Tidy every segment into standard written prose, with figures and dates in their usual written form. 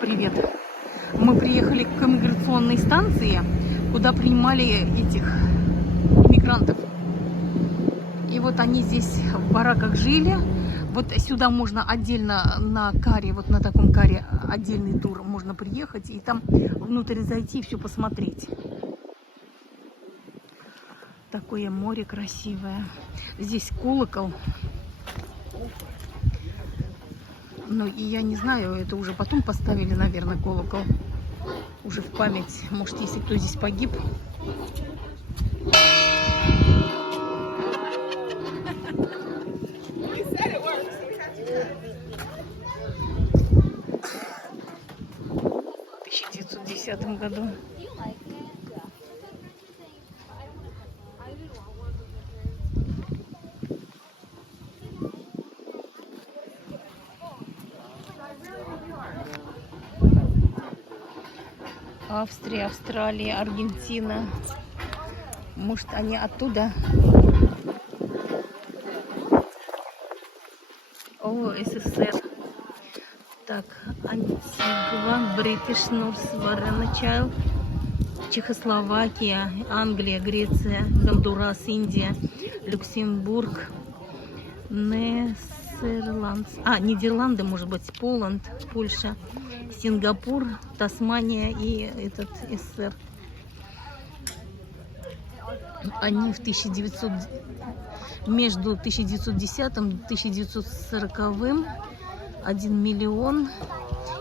Привет. Мы приехали к иммиграционной станции, куда принимали этих иммигрантов. И вот они здесь в бараках жили. Вот сюда можно отдельно на каре, вот на таком каре отдельный тур можно приехать и там внутрь зайти и все посмотреть. Такое море красивое. Здесь колокол. Ну и я не знаю, это уже потом поставили, наверное, колокол. Уже в память. Может, если кто здесь погиб. В 1910 году. Австрия, Австралия, Аргентина. Может, они оттуда? О, СССР. Так, Антигва, Бритиш, Норс, Вареночайл, Чехословакия, Англия, Греция, Гондурас, Индия, Люксембург, Нидерланды, может быть, Поланд, Польша, Сингапур, Тасмания и этот СССР. Они между 1910 и 1940 1 миллион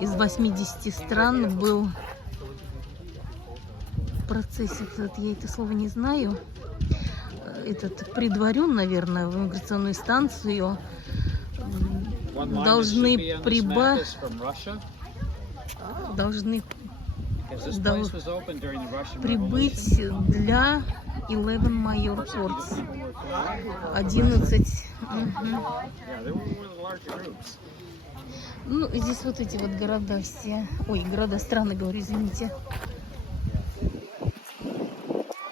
из 80 стран был в процессе, я это слово не знаю, предварен, наверное, в иммиграционную станцию. Должны прибыть для 11 Major Ports. 11. Ну, здесь вот эти вот города все. Ой, города, страны, говорю, извините.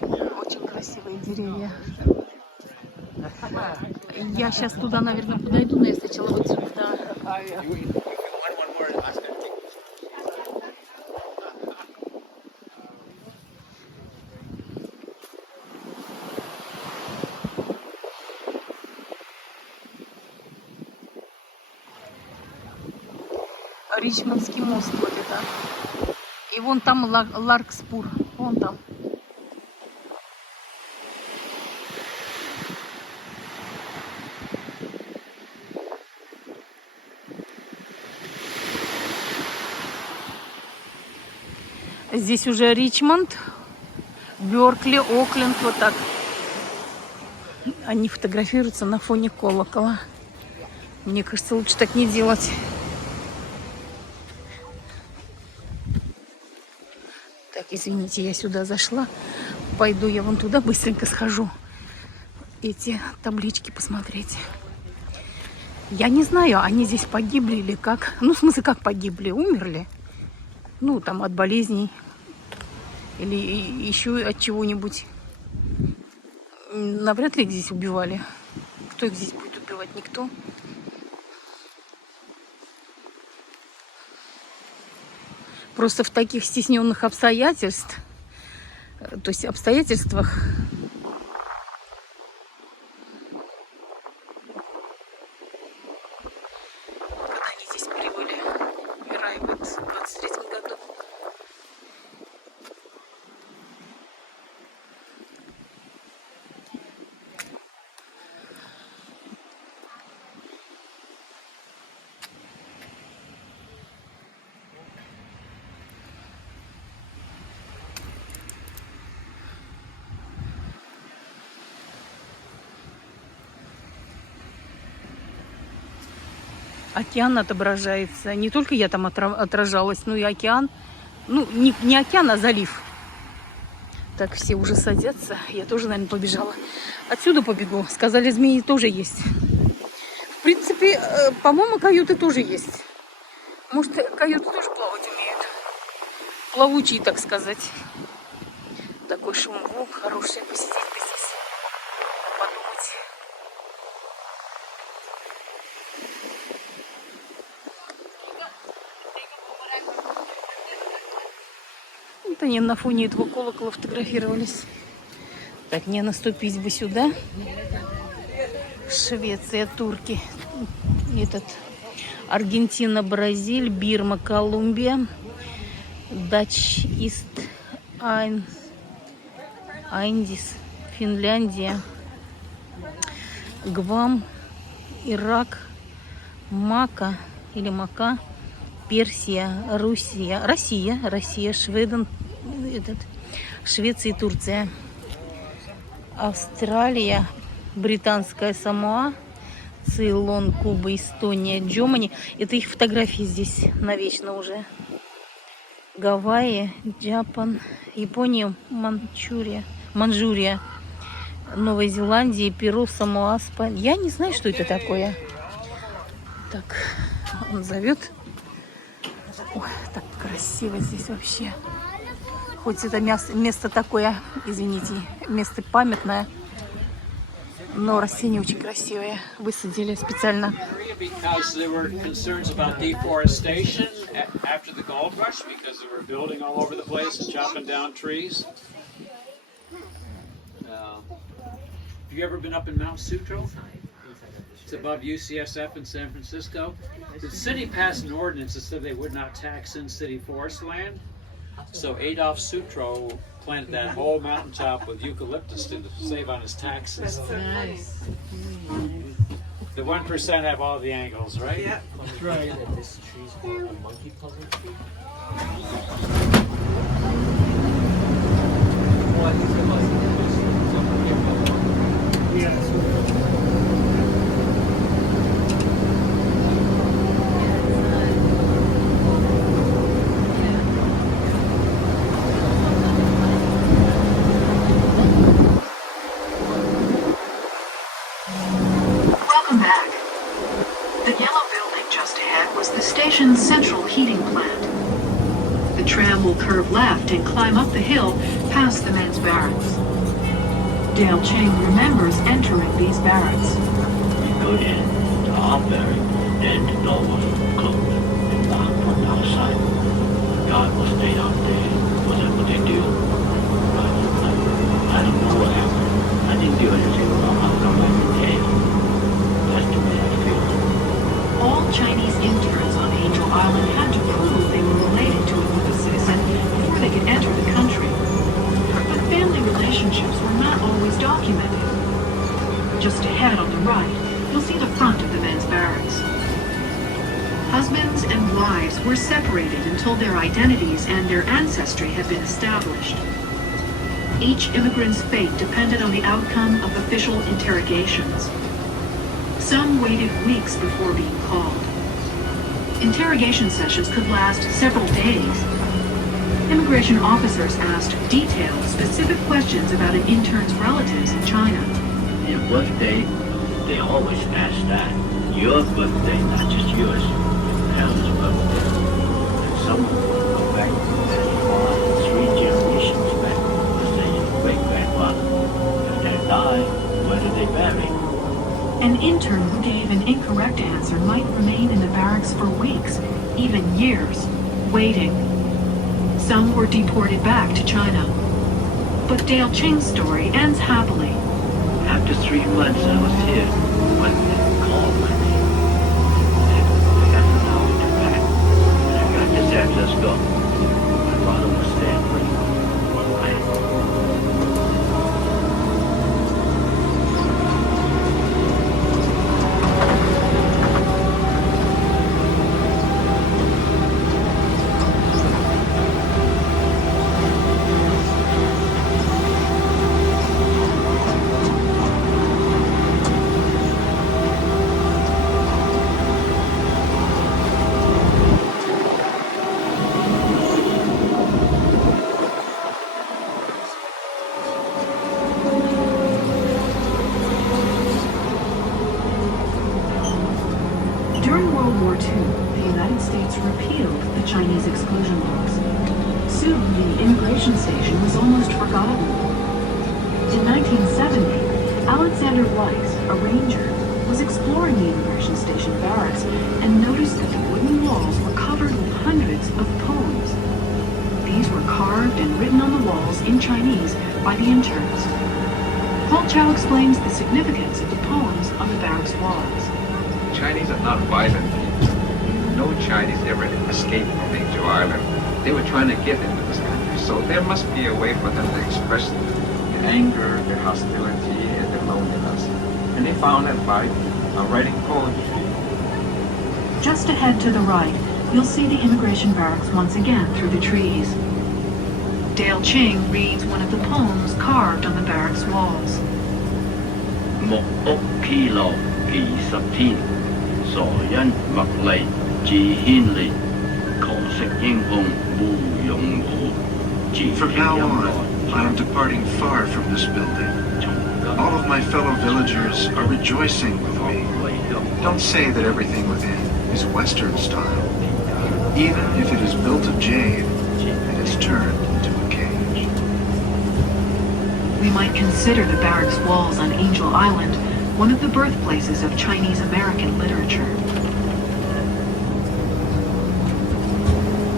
Очень красивые деревья. Я сейчас туда, наверное, подойду, но я сначала вот сюда. Ричмондский мост вот это. И вон там Ларкспур. Вон там. Здесь уже Ричмонд, Беркли, Окленд, вот так. Они фотографируются на фоне колокола. Мне кажется, лучше так не делать. Так, извините, я сюда зашла. Пойду я вон туда, быстренько схожу. Эти таблички посмотреть. Я не знаю, они здесь погибли или как. Ну, в смысле, как погибли? Умерли? Ну, там, от болезней. Или еще от чего-нибудь. Навряд ли их здесь убивали. Кто их здесь будет убивать? Никто. Просто в таких стесненных обстоятельствах, то есть обстоятельствах, когда они здесь прибыли, умирая вот в 23-м году. Океан отображается. Не только я там отражалась, но и океан. Ну, не океан, а залив. Так, все уже садятся. Я тоже, наверное, побежала. Отсюда побегу. Сказали, змеи тоже есть. В принципе, по-моему, каюты тоже есть. Может, каюты тоже плавать умеют. Плавучие, так сказать. Такой шум. О, хороший, посидеть здесь. Подумать. Вот они на фоне этого колокола фотографировались. Так, не наступить бы сюда. Швеция, турки. Этот Аргентина, Бразиль, Бирма, Колумбия, Дач Ист Айндис, Финляндия, Гвам, Ирак, Мака или Мака, Персия, Россия, Шведен, Швеция и Турция, Австралия, Британская Самоа, Цейлон, Куба, Эстония, Джомани. Это их фотографии здесь навечно уже. Гавайи, Джапан, Япония, Манчжурия, Новая Зеландия, Перу, Самоа, Я не знаю, что это такое. Так, он зовет. Ой, так красиво здесь вообще. Хоть это место такое, извините, место памятное, но растения очень красивые. Высадили специально. Because there were concerns about deforestation after the gold rush, because they were building all over the place and chopping down trees. Have you ever been up in Mount Sutro? It's above UCSF in San Francisco. The city passed an ordinance that said they would not tax in-city forest land. So Adolf Sutro planted that whole mountaintop with eucalyptus to save on his taxes. That's nice. The 1% have all the angles, right? Yeah, that's right. This tree's called a monkey puzzle tree. Welcome back. The yellow building just ahead was the station's central heating plant. The tram will curve left and climb up the hill past the men's barracks. Dale Chang remembers entering these barracks. We go in to our barrack, and the door was closed and locked from the outside. God will stay out there. Was that what they do? I don't know what happened. I didn't do anything wrong. I'll come back in jail. That's the way I feel. All Chinese interns on Angel Island had to prove they were related to a U.S. citizen before they could enter the country. But family relationships were not always documented. Just ahead on the right, you'll see the front of the men's barracks. Husbands and wives were separated until their identities and their ancestry had been established. Each immigrant's fate depended on the outcome of official interrogations. Some waited weeks before being called. Interrogation sessions could last several days. Immigration officers asked detailed, specific questions about an intern's relatives in China. Your birthday, they always ask that. Your birthday, not just yours. Parents' birthday. And someone will go back as far as 3 generations back to say your great-grandfather. If they die, where do they bury? An intern who gave an incorrect answer might remain in the barracks for weeks, even years, waiting. Some were deported back to China. But Dale Ching's story ends happily. After 3 months I was here, when they called my name. I got an hour to pack. And I got this app, let's go. My father was there, but During World War II, the United States repealed the Chinese exclusion laws. Soon, the immigration station was almost forgotten. In 1970, Alexander Weiss, a ranger, was exploring the immigration station barracks and noticed that the wooden walls were covered with hundreds of poems. These were carved and written on the walls in Chinese by the interns. Paul Chow explains the significance of the poems on the barracks walls. Chinese are not violent people. No Chinese ever escaped from Angel Island. They were trying to get into this country, so there must be a way for them to express the anger, the hostility, and the loneliness. And they found that by writing poetry. Just ahead to the right, you'll see the immigration barracks once again through the trees. Dale Ching reads one of the poems carved on the barracks walls. 木屋披露幾十天，傻因默離自牽連，可惜英雄無勇武，自 From now on, I am departing far from this building. All of my fellow villagers are rejoicing with me. Don't say that everything within is Western style. Even if it is built of jade, it is turned into a cage. We might consider the barracks walls on Angel Island one of the birthplaces of Chinese American literature.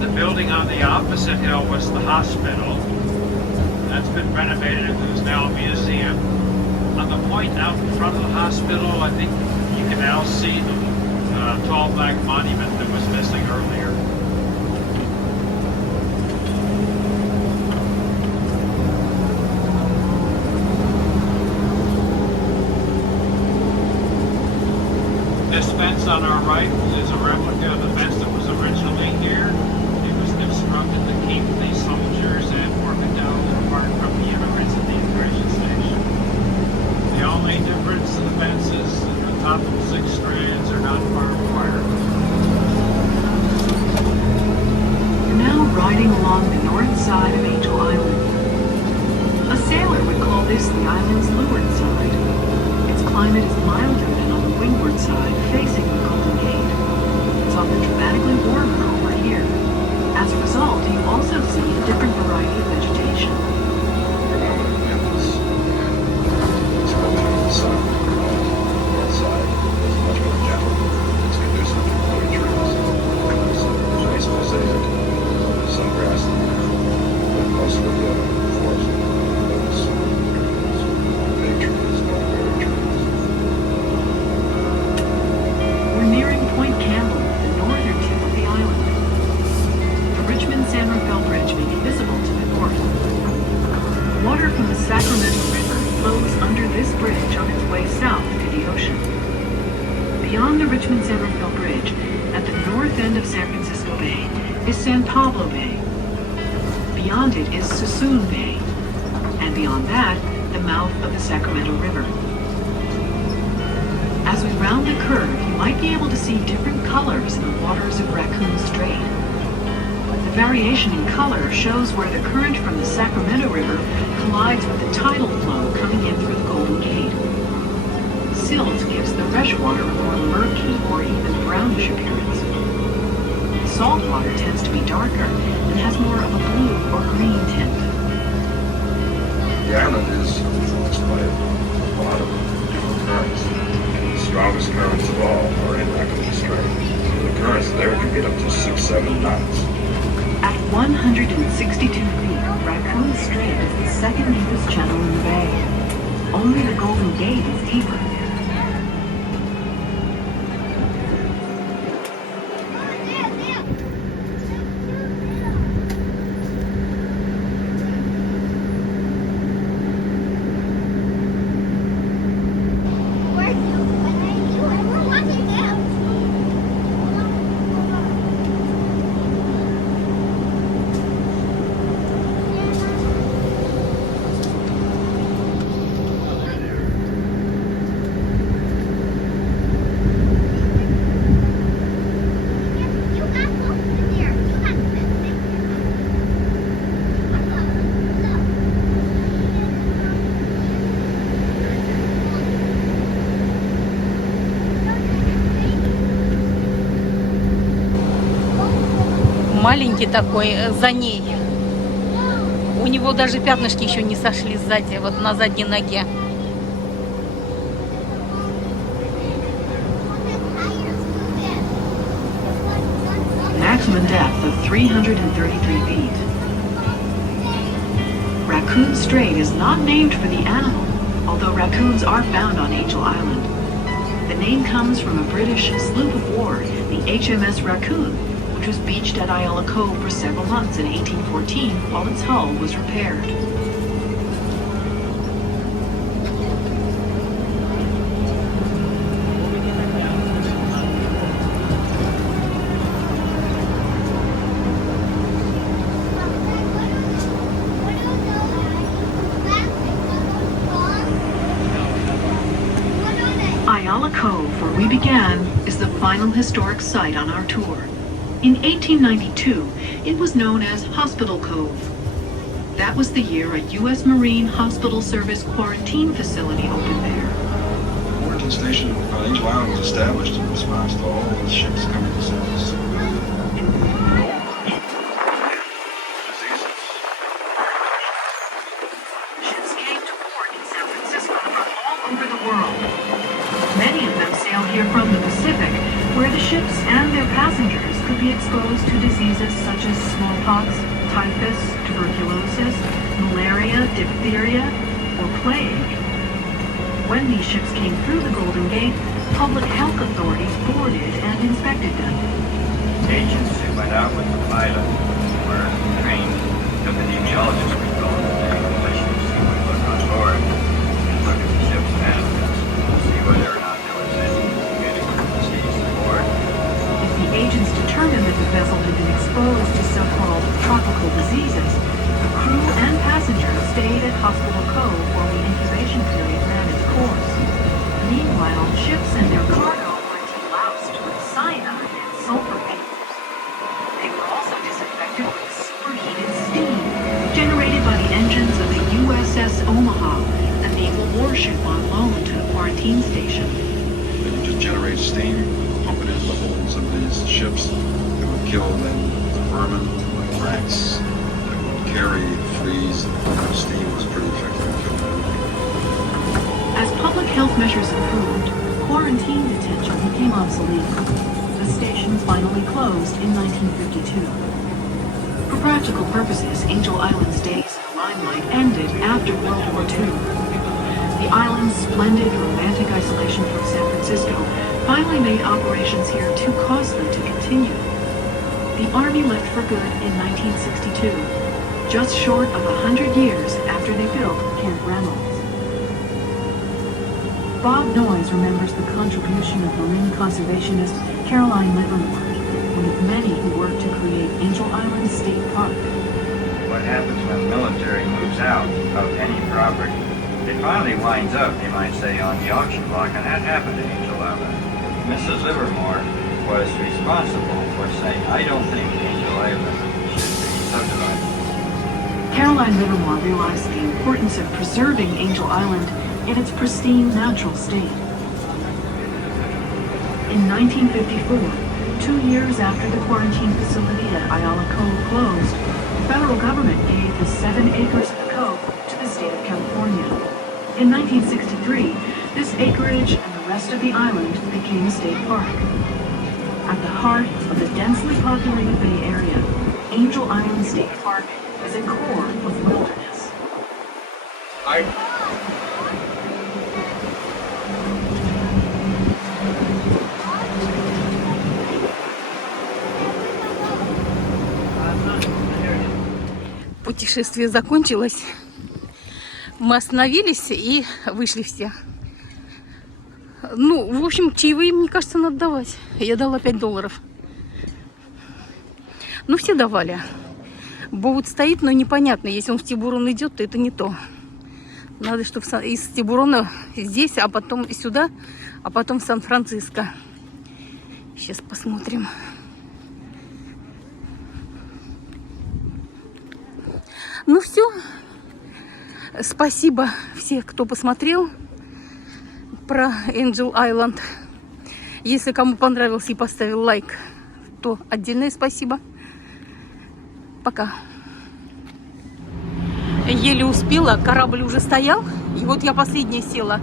The building on the opposite hill was the hospital. That's been renovated and is now a museum. On the point out in front of the hospital, I think you can now see the tall black monument that was missing earlier. This fence on our right is a replica of the fence that was originally here. It was constructed to keep the soldiers and Morgadell apart from the immigrants at the immigration station. The only difference in the fences, the top of 6 strands are not barbed wire. We're now riding along the north side of Angel Island. A sailor would call this the island's leeward side. Its climate is milder than on the windward side, facing the Golden Gate. It's often dramatically warmer over here. As a result, you also see a different variety of vegetation. Predominant winds and exposure to the sun on the north side is much more gentle. It's conducive to growing trees. There's a nice mosaic, some grassland, but mostly forest. Those big trees, no berry trees. We're nearing Point Campbell, the northern tip of the island. The Richmond-San Rafael Bridge may be visible to the north. Water from the Sacramento River flows under this bridge on its way south to the ocean. Beyond the Richmond-San Rafael Bridge, at the north end of San Francisco Bay, is San Pablo Bay. Beyond it is Suisun Bay, and beyond that, the mouth of the Sacramento River. As we round the curve, you might be able to see different colors in the waters of Raccoon Strait. The variation in color shows where the current from the Sacramento River collides with the tidal flow coming in through the Golden Gate. Silt gives the fresh water a more murky or even brownish appearance. Salt water tends to be darker and has more of a blue or green tint. The island is influenced by a lot of different currents. And the strongest currents of all are in Raccoon Strait. The currents there can get up to 6-7 knots. At 162 feet, Raccoon Strait is the second deepest channel in the bay. Only the Golden Gate is deeper. Маленький такой за ней. У него даже пятнышки еще не сошли сзади, вот на задней ноге. Maximum depth of 333 feet. Raccoon Strait is not named for the animal, although raccoons are found on Angel Island. The name comes from a British sloop of war, the HMS Raccoon, which was beached at Ayala Cove for several months in 1814 while its hull was repaired. Ayala Cove, where we began, is the final historic site on our tour. In 1892, it was known as Hospital Cove. That was the year a U.S. Marine Hospital Service quarantine facility opened there. The quarantine station on Angel Island was established in response to all the ships coming to service. Ships came to port in San Francisco from all over the world. Many of them sailed here from the Pacific, where the ships and their passengers could be exposed to diseases such as smallpox, typhus, tuberculosis, malaria, diphtheria, or plague. When these ships came through the Golden Gate, public health authorities boarded and inspected them. Agents who went out with the pilot were trained epidemiologists, we call them, specialists who would look on board and look at the ship's manifest to see whether or not there was any communicable disease aboard. If the agents determined that the vessel had been exposed to so-called tropical diseases, the crew and passengers stayed at Hospital Cove while the incubation period ran its course. Meanwhile, ships and their cargo were deloused with cyanide and sulfur fumes. They were also disinfected with superheated steam generated by the engines of the USS Omaha, a naval warship on loan to the quarantine station. They would just generate steam, pump it into the holds of these ships. It would kill then vermin like rats that would carry, freeze. The steam was pretty effective at killing everything. As public health measures improved, quarantine detention became obsolete. The station finally closed in 1952. For practical purposes, Angel Island's days in the limelight ended after World War II. The island's splendid romantic isolation from San Francisco finally made operations here too costly to continue. The Army left for good in 1962, just short of 100 years after they built Camp Reynolds. Bob Noyes remembers the contribution of marine conservationist Caroline Livermore, one of many who worked to create Angel Island State Park. What happens when the military moves out of any property? It finally winds up, you might say, on the auction block, and that happened to Angel Island. Mrs. Livermore was responsible for saying, I don't think Angel Island should be subdivided. Caroline Livermore realized the importance of preserving Angel Island in its pristine natural state. In 1954, 2 years after the quarantine facility at Ayala Cove closed, the federal government gave the 7 acres of the cove to the state of California. In 1963, this acreage and the rest of the island became a state park. At the heart of the densely populated Bay Area, Angel Island State Park is a core of wilderness. Путешествие закончилось. Мы остановились и вышли все. Ну, в общем, чаевые, мне кажется, надо давать. Я дала $5. Ну, все давали. Боут стоит, но непонятно. Если он в Тибурон идет, то это не то. Надо, чтобы из Тибурона здесь, а потом сюда, а потом в Сан-Франциско. Сейчас посмотрим. Ну все. Спасибо всем, кто посмотрел про Angel Island. Если кому понравился и поставил лайк, то отдельное спасибо. Пока. Еле успела, корабль уже стоял. И вот я последняя села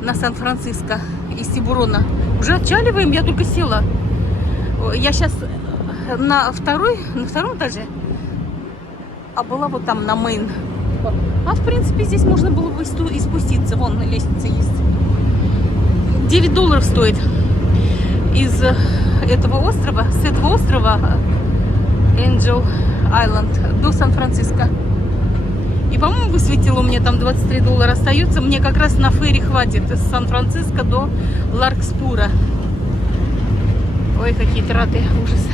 на Сан-Франциско из Тибурона. Уже отчаливаем, я только села. Я сейчас на втором этаже. А была вот там на мейн Сан-Франциско. А в принципе здесь можно было бы и спуститься. Вон лестница есть. $9 стоит из этого острова, с этого острова Angel Island до Сан-Франциско. И, по-моему, высветило у меня там $23 остается. Мне как раз на ферри хватит из Сан-Франциско до Ларкспура. Ой, какие траты, ужас.